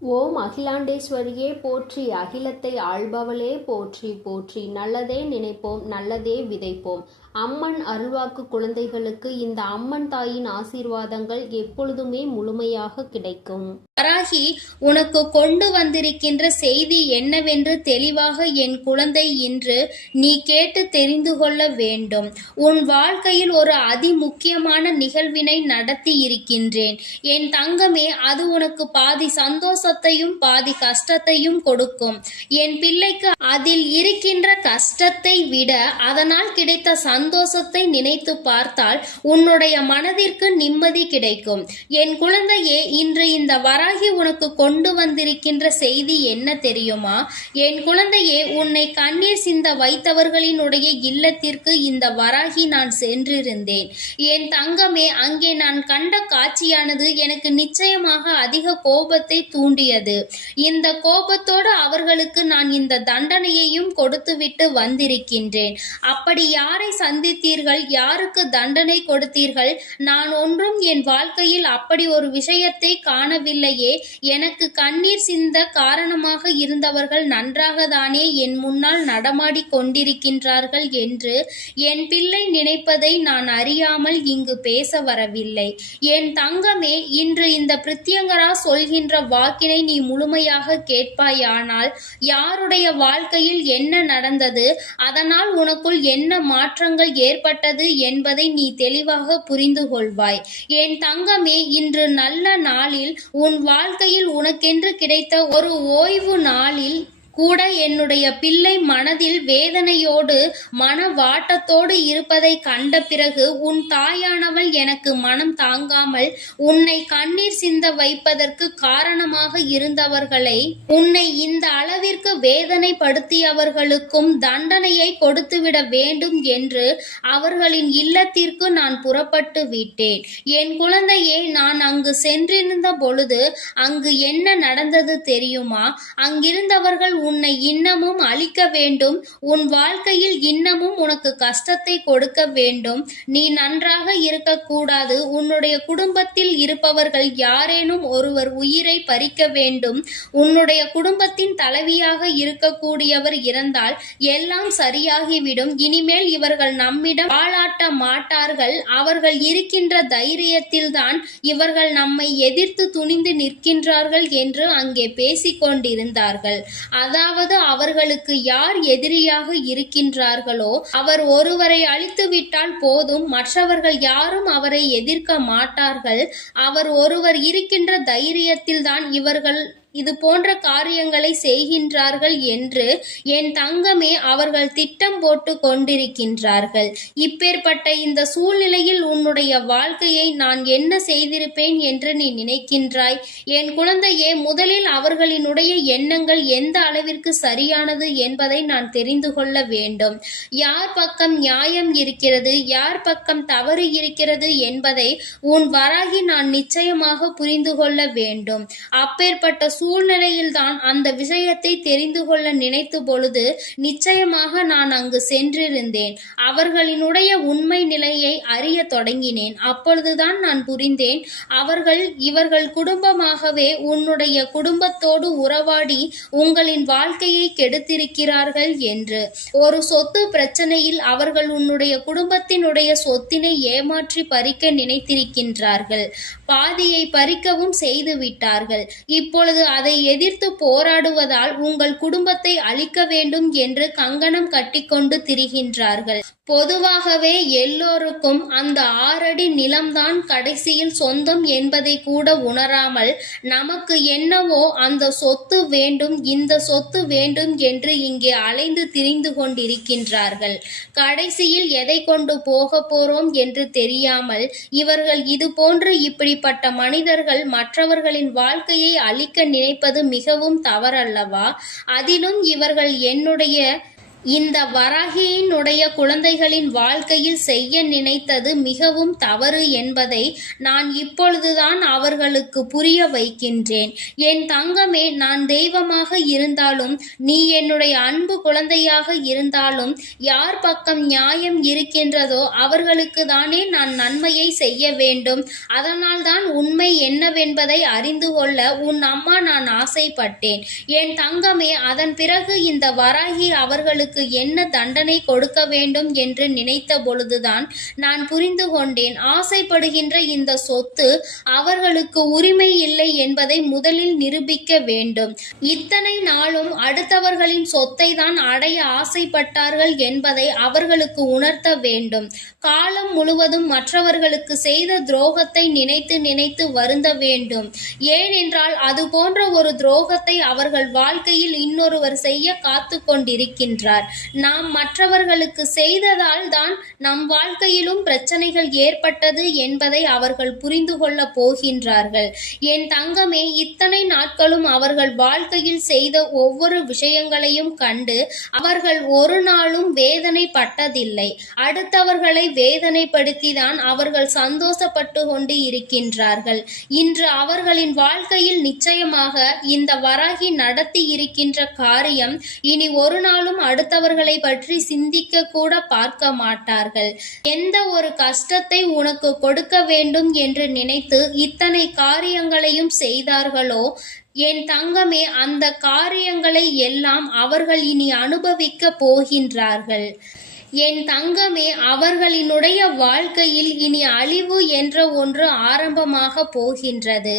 ஓம் அகிலாண்டேஸ்வரியே போற்றி, அகிலத்தை ஆள்பவளே போற்றி போற்றி. நல்லதே நினைப்போம், நல்லதே விதைப்போம். அம்மன் அருள்வாக்கு குழந்தைகளுக்கு இந்த அம்மன் தாயின் ஆசீர்வாதங்கள் எப்பொழுதுமே முழுமையாக கிடைக்கும். வராகி, உனக்கு கொண்டு வந்திருக்கின்ற செய்தி என்னவென்று தெளிவாக என் குழந்தை இன்று நீ கேட்டு தெரிந்து கொள்ள வேண்டும். உன் வாழ்க்கையில் ஒரு அதிமுக்கியமான நிகழ்வினை நடத்தி இருக்கின்றேன் என் தங்கமே. அது உனக்கு பாதி சந்தோஷத்தையும் பாதி கஷ்டத்தையும் கொடுக்கும். என் பிள்ளைக்கு அதில் இருக்கின்ற கஷ்டத்தை விட அதனால் கிடைத்த சந்தோஷத்தை நினைத்து பார்த்தால் உன்னுடைய மனதிற்கு நிம்மதி கிடைக்கும். என் குழந்தையே, இன்று இந்த வராகி உனக்கு கொண்டு வந்திருக்கின்ற செய்தி என்ன தெரியுமா? என் குழந்தையே, உன்னை கண்ணீர் சிந்த வைத்தவர்களினுடைய இல்லத்திற்கு இந்த வராகி நான் சென்றிருந்தேன். என் தங்கமே, அங்கே நான் கண்ட காட்சியானது எனக்கு நிச்சயமாக அதிக கோபத்தை தூண்டியது. இந்த கோபத்தோடு அவர்களுக்கு நான் இந்த தண்டனையையும் கொடுத்துவிட்டு வந்திருக்கின்றேன். அப்படி யாரை சந்தித்தீர்கள்? யாருக்கு தண்டனை கொடுத்தீர்கள்? நான் ஒன்றும் என் வாழ்க்கையில் அப்படி ஒரு விஷயத்தை காணவில்லையே. எனக்கு கண்ணீர் சிந்த காரணமாக இருந்தவர்கள் நன்றாக தானே என் முன்னால் நடமாடி கொண்டிருக்கின்றார்கள் என்று என் பிள்ளை நினைப்பதை நான் அறியாமல் இங்கு பேச வரவில்லை. என் தங்கமே, இன்று இந்த பிரித்யங்கரா சொல்கின்ற வாக்கினை நீ முழுமையாக கேட்பாயானால் யாருடைய வாழ்க்கையில் என்ன நடந்தது, அதனால் உனக்குள் என்ன மாற்றங்கள் ஏற்பட்டது என்பதை நீ தெளிவாக புரிந்து கொள்வாய். என் தங்கமே, இன்று நல்ல நாளில் உன் வாழ்க்கையில் உனக்கென்று கிடைத்த ஒரு ஓய்வு நாளில் கூட என்னுடைய பிள்ளை மனதில் வேதனையோடு மன வாட்டத்தோடு இருப்பதை கண்ட பிறகு உன் தாயானவள் எனக்கு மனம் தாங்காமல் உன்னை கண்ணீர் சிந்த வைப்பதற்கு காரணமாக இருந்தவர்களை, உன்னை இந்த அளவிற்கு வேதனைப்படுத்தியவர்களுக்கும் தண்டனையை கொடுத்துவிட வேண்டும் என்று அவர்களின் இல்லத்திற்கு நான் புறப்பட்டு விட்டேன். என் குழந்தையே, நான் அங்கு சென்றிருந்த பொழுது அங்கு என்ன நடந்தது தெரியுமா? அங்கிருந்தவர்கள் உன்னை இன்னமும் அழிக்க வேண்டும், உன் வாழ்க்கையில் இன்னமும் உனக்கு கஷ்டத்தை கொடுக்க வேண்டும், நீ நன்றாக இருக்கக்கூடாது, உன்னுடைய குடும்பத்தில் இருப்பவர்கள் யாரேனும் ஒருவர் உயிரை பறிக்க வேண்டும், உன்னுடைய குடும்பத்தின் தலைவியாக இருக்கக்கூடியவர் இறந்தால் எல்லாம் சரியாகிவிடும், இனிமேல் இவர்கள் நம்மிடம் வாழாட்ட மாட்டார்கள், அவர்கள் இருக்கின்ற தைரியத்தில்தான் இவர்கள் நம்மை எதிர்த்து துணிந்து நிற்கின்றார்கள் என்று அங்கே பேசிக்கொண்டிருந்தார்கள். அதாவது அவர்களுக்கு யார் எதிரியாக இருக்கின்றார்களோ அவர் ஒருவரை அழித்துவிட்டால் போதும், மற்றவர்கள் யாரும் அவரை எதிர்க்க மாட்டார்கள். அவர் ஒருவர் இருக்கின்ற தைரியத்தில்தான் இவர்கள் இது போன்ற காரியங்களை செய்கின்றார்கள் என்று என் தங்கமே அவர்கள் திட்டம் போட்டு கொண்டிருக்கின்றார்கள். இப்பேற்பட்ட இந்த சூழ்நிலையில் உன்னுடைய வாழ்க்கையை நான் என்ன செய்திருப்பேன் என்று நீ நினைக்கின்றாய்? என் குழந்தையே, முதலில் அவர்களினுடைய எண்ணங்கள் எந்த அளவிற்கு சரியானது என்பதை நான் தெரிந்து கொள்ள வேண்டும். யார் பக்கம் நியாயம் இருக்கிறது, யார் பக்கம் தவறு இருக்கிறது என்பதை உன் வராகி நான் நிச்சயமாக புரிந்து கொள்ள வேண்டும். அப்பேற்பட்ட சூழ்நிலையில்தான் அந்த விஷயத்தை தெரிந்து கொள்ள நினைத்த பொழுது நிச்சயமாக நான் அங்கு சென்றிருந்தேன். அவர்களினுடைய உண்மை நிலையை அறிய தொடங்கினேன். அப்பொழுதுதான் நான் புரிந்தேன், இவர்கள் குடும்பமாகவே உன்னுடைய குடும்பத்தோடு உறவாடி உங்களின் வாழ்க்கையை கெடுத்திருக்கிறார்கள் என்று. ஒரு சொத்து பிரச்சனையில் அவர்கள் உன்னுடைய குடும்பத்தினுடைய சொத்தினை ஏமாற்றி பறிக்க நினைத்திருக்கின்றார்கள். பாதியை பறிக்கவும் செய்து விட்டார்கள். இப்பொழுது அதை எதிர்த்து போராடுவதால் உங்கள் குடும்பத்தை அழிக்க வேண்டும் என்று கங்கணம் கட்டிக்கொண்டு திரிகின்றார்கள். பொதுவாகவே எல்லோருக்கும் அந்த 6 அடி நிலம்தான் கடைசியில் சொந்தம் என்பதை கூட உணராமல் நமக்கு என்னவோ அந்த சொத்து வேண்டும், இந்த சொத்து வேண்டும் என்று இங்கே அலைந்து திரிந்து கொண்டிருக்கின்றார்கள். கடைசியில் எதை கொண்டு போக போறோம் என்று தெரியாமல் இவர்கள் இது போன்று இப்படிப்பட்ட மனிதர்கள் மற்றவர்களின் வாழ்க்கையை அழிக்க நினைப்பது மிகவும் தவறல்லவா? அதிலும் இவர்கள் என்னுடைய இந்த வராகியினுடைய குழந்தைகளின் வாழ்க்கையில் செய்ய நினைத்தது மிகவும் தவறு என்பதை நான் இப்பொழுதுதான் அவர்களுக்கு புரிய வைக்கின்றேன். என் தங்கமே, நான் தெய்வமாக இருந்தாலும் நீ என்னுடைய அன்பு குழந்தையாக இருந்தாலும் யார் பக்கம் நியாயம் இருக்கின்றதோ அவர்களுக்கு தானே நான் நன்மையை செய்ய வேண்டும். அதனால்தான் உண்மை என்னவென்பதை அறிந்து கொள்ள உன் அம்மா நான் ஆசைப்பட்டேன். என் தங்கமே, அதன் பிறகு இந்த வராகி அவர்களுக்கு என்ன தண்டனை கொடுக்க வேண்டும் என்று நினைத்த பொழுதுதான் நான் புரிந்து கொண்டேன். ஆசைப்படுகின்ற இந்த சொத்து அவர்களுக்கு உரிமை இல்லை என்பதை முதலில் நிரூபிக்க வேண்டும். இத்தனை நாளும் அடுத்தவர்களின் சொத்தை தான் அடைய ஆசைப்பட்டார்கள் என்பதை அவர்களுக்கு உணர்த்த வேண்டும். காலம் முழுவதும் மற்றவர்களுக்கு செய்த துரோகத்தை நினைத்து நினைத்து வருந்த வேண்டும். ஏனென்றால் அது போன்ற ஒரு துரோகத்தை அவர்கள் வாழ்க்கையில் இன்னொருவர் செய்ய காத்து கொண்டிருக்கின்றார். நாம் மற்றவர்களுக்கு செய்ததால் தான் நம் வாழ்க்கையிலும் பிரச்சனைகள் ஏற்பட்டது என்பதை அவர்கள் புரிந்து கொள்ள போகின்றார்கள். என் தங்கமே, இத்தனை நாட்களும் அவர்கள் வாழ்க்கையில் செய்த ஒவ்வொரு விஷயங்களையும் கண்டு அவர்கள் ஒரு நாளும் வேதனைப்பட்டதில்லை. அடுத்தவர்களை வேதனைப்படுத்தி தான் அவர்கள் சந்தோஷப்பட்டு கொண்டு இருக்கின்றார்கள். இன்று அவர்களின் வாழ்க்கையில் நிச்சயமாக இந்த வராகி நடத்தி இருக்கின்ற காரியம் இனி ஒரு நாளும் அடுத்தவர்களை பற்றி சிந்திக்க கூட பார்க்க மாட்டார்கள். எந்த ஒரு கஷ்டத்தை உனக்கு கொடுக்க வேண்டும் என்று நினைத்து இத்தனை காரியங்களையும் செய்தார்களோ என் தங்கமே, அந்த காரியங்களை எல்லாம் அவர்கள் இனி அனுபவிக்க போகின்றார்கள். என் தங்கமே, அவர்களினுடைய வாழ்க்கையில் இனி அழிவு என்ற ஒன்று ஆரம்பமாக போகின்றது.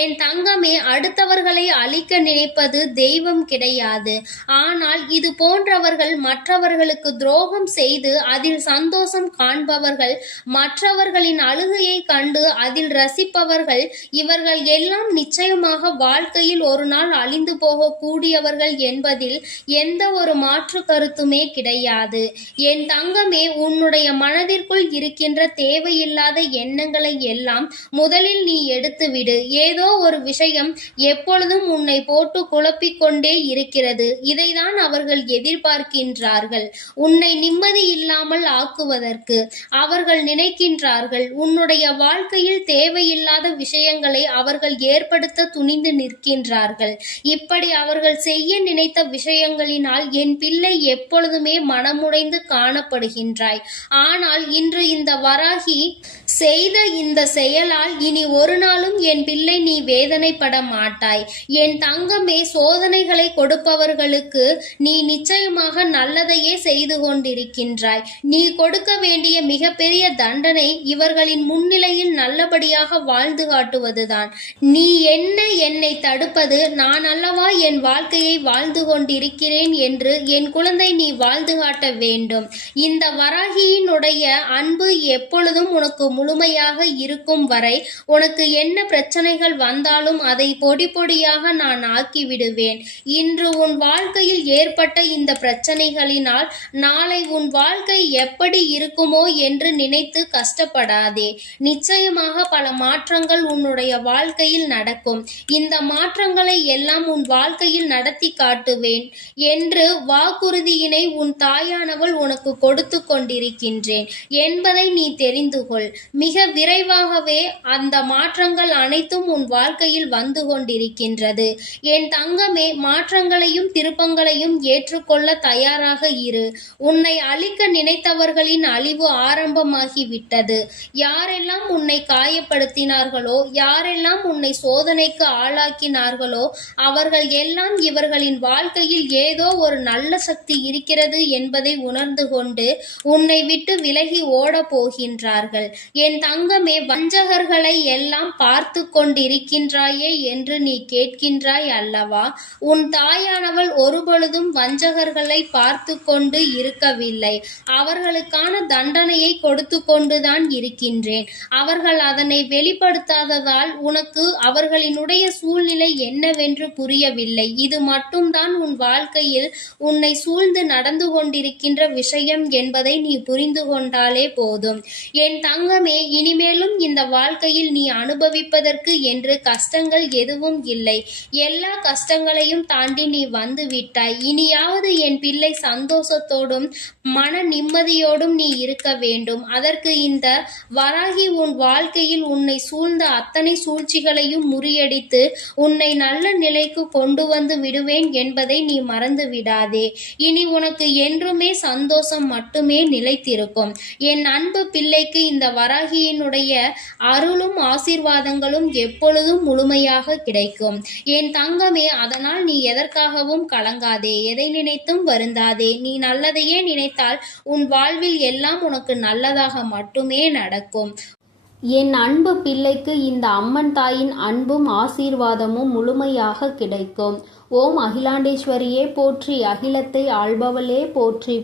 என் தங்கமே, அடுத்தவர்களை அழிக்க நினைப்பது தெய்வம் கிடையாது. ஆனால் இது போன்றவர்கள் மற்றவர்களுக்கு துரோகம் செய்து அதில் சந்தோஷம் காண்பவர்கள், மற்றவர்களின் அழுகையை கண்டு அதில் ரசிப்பவர்கள், இவர்கள் எல்லாம் நிச்சயமாக வாழ்க்கையில் ஒரு நாள் அழிந்து போக கூடியவர்கள் என்பதில் எந்த ஒரு மாற்று கருத்துமே கிடையாது. என் தங்கமே, உன்னுடைய மனதிற்குள் இருக்கின்ற தேவையில்லாத எண்ணங்களை எல்லாம் முதலில் நீ எடுத்துவிடு. ஏதோ ஒரு விஷயம் எப்பொழுதும் உன்னை போட்டு குழப்பிக் கொண்டே இருக்கிறது. இதைதான் அவர்கள் எதிர்பார்க்கின்றார்கள். உன்னை நிம்மதி இல்லாமல் ஆக்குவதற்கு அவர்கள் நினைக்கின்றார்கள். உன்னுடைய வாழ்க்கையில் தேவையில்லாத விஷயங்களை அவர்கள் ஏற்படுத்த துணிந்து நிற்கின்றார்கள். இப்படி அவர்கள் செய்ய நினைத்த விஷயங்களினால் என் பிள்ளை எப்பொழுதுமே மனமுடைந்து காணப்படுகின்றாய். ஆனால் இன்று இந்த வராகி செய்த இந்த செயலால் இனி ஒரு நாளும் என் பிள்ளை நீ வேதனைப்பட மாட்டாய். என் தங்கமே, சோதனைகளை கொடுப்பவர்களுக்கு நீ நிச்சயமாக நல்லதையே செய்து கொண்டிருக்கின்றாய். நீ கொடுக்க வேண்டிய மிகப்பெரிய தண்டனை இவர்களின் முன்னிலையில் நல்லபடியாக வாழ்ந்து காட்டுவதுதான். நீ என்ன என்னை தடுப்பது? நான் அல்லவா என் வாழ்க்கையை வாழ்ந்து கொண்டிருக்கிறேன் என்று என் குழந்தை நீ வாழ்ந்து காட்ட வேண்டும். இந்த வராகியினுடைய அன்பு எப்பொழுதும் உனக்கு முழுமையாக இருக்கும் வரை உனக்கு என்ன பிரச்சனைகள் வந்தாலும் அதை பொடி பொடியாக நான் ஆக்கிவிடுவேன். இன்று உன் வாழ்க்கையில் ஏற்பட்ட இந்த பிரச்சனைகளினால் நாளை உன் வாழ்க்கை எப்படி இருக்குமோ என்று நினைத்து கஷ்டப்படாதே. நிச்சயமாக பல மாற்றங்கள் உன்னுடைய வாழ்க்கையில் நடக்கும். இந்த மாற்றங்களை எல்லாம் உன் வாழ்க்கையில் நடத்தி காட்டுவேன் என்று வாக்குறுதியினை உன் தாயானவள் உனக்கு கொடுத்து கொண்டிருக்கின்றேன் என்பதை நீ தெரிந்து கொள். மிக விரைவாகவே அந்த மாற்றங்கள் அனைத்தும் உன் வாழ்க்கையில் வந்து கொண்டிருக்கின்றது. என் தங்கமே, மாற்றங்களையும் திருப்பங்களையும் ஏற்றுக்கொள்ள தயாராக இரு. உன்னை அழிக்க நினைத்தவர்களின் அழிவு ஆரம்பமாகிவிட்டது. யாரெல்லாம் உன்னை காயப்படுத்தினார்களோ, யாரெல்லாம் உன்னை சோதனைக்கு ஆளாக்கினார்களோ அவர்கள் எல்லாம் இவர்களின் வாழ்க்கையில் ஏதோ ஒரு நல்ல சக்தி இருக்கிறது என்பதை உணர்ந்து கொண்டு உன்னை விட்டு விலகி ஓட போகின்றார்கள். என் தங்கமே, வஞ்சகர்களை எல்லாம் பார்த்து கொண்டிருக்கின்றாயே என்று நீ கேட்கின்றாய் அல்லவா? உன் தாயானவள் ஒருபொழுதும் வஞ்சகர்களை பார்த்து கொண்டு இருக்கவில்லை. அவர்களுக்கான தண்டனையை கொடுத்து கொண்டுதான் இருக்கின்றேன். அவர்கள் அதனை வெளிப்படுத்தாததால் உனக்கு அவர்களினுடைய சூழ்நிலை என்னவென்று புரியவில்லை. இது மட்டும்தான் உன் வாழ்க்கையில் உன்னை சூழ்ந்து நடந்து கொண்டிருக்கின்ற விஷயம் விஷயம் என்பதை நீ புரிந்து கொண்டாலே போதும். என் தங்கமே, இனிமேலும் இந்த வாழ்க்கையில் நீ அனுபவிப்பதற்கு என்று கஷ்டங்கள் எதுவும் இல்லை. எல்லா கஷ்டங்களையும் தாண்டி நீ வந்து விட்டாய். இனியாவது என் பிள்ளை சந்தோஷத்தோடும் மன நிம்மதியோடும் நீ இருக்க வேண்டும். அதற்கு இந்த வராகி உன் வாழ்க்கையில் உன்னை சூழ்ந்த அத்தனை சூழ்ச்சிகளையும் முறியடித்து உன்னை நல்ல நிலைக்கு கொண்டு வந்து விடுவேன் என்பதை நீ மறந்து விடாதே. இனி உனக்கு என்றுமே சந்தோஷம் மட்டுமே நிலைத்திருக்கும். என் அன்பு பிள்ளைக்கு இந்த வராகியினுடைய அருளும் ஆசீர்வாதங்களும் எப்பொழுதும் முழுமையாக கிடைக்கும். என் தங்கமே, அதனால் நீ எதற்காகவும் கலங்காதே, எதை நினைத்தும் வருந்தாதே. நீ நல்லதையே நினைத்தால் உன் வாழ்வில் எல்லாம் உனக்கு நல்லதாக மட்டுமே நடக்கும். என் அன்பு பிள்ளைக்கு இந்த அம்மன் தாயின் அன்பும் ஆசீர்வாதமும் முழுமையாக கிடைக்கும். ஓம் அகிலாண்டேஸ்வரியே போற்றி, அகிலத்தை ஆள்பவளே போற்றி.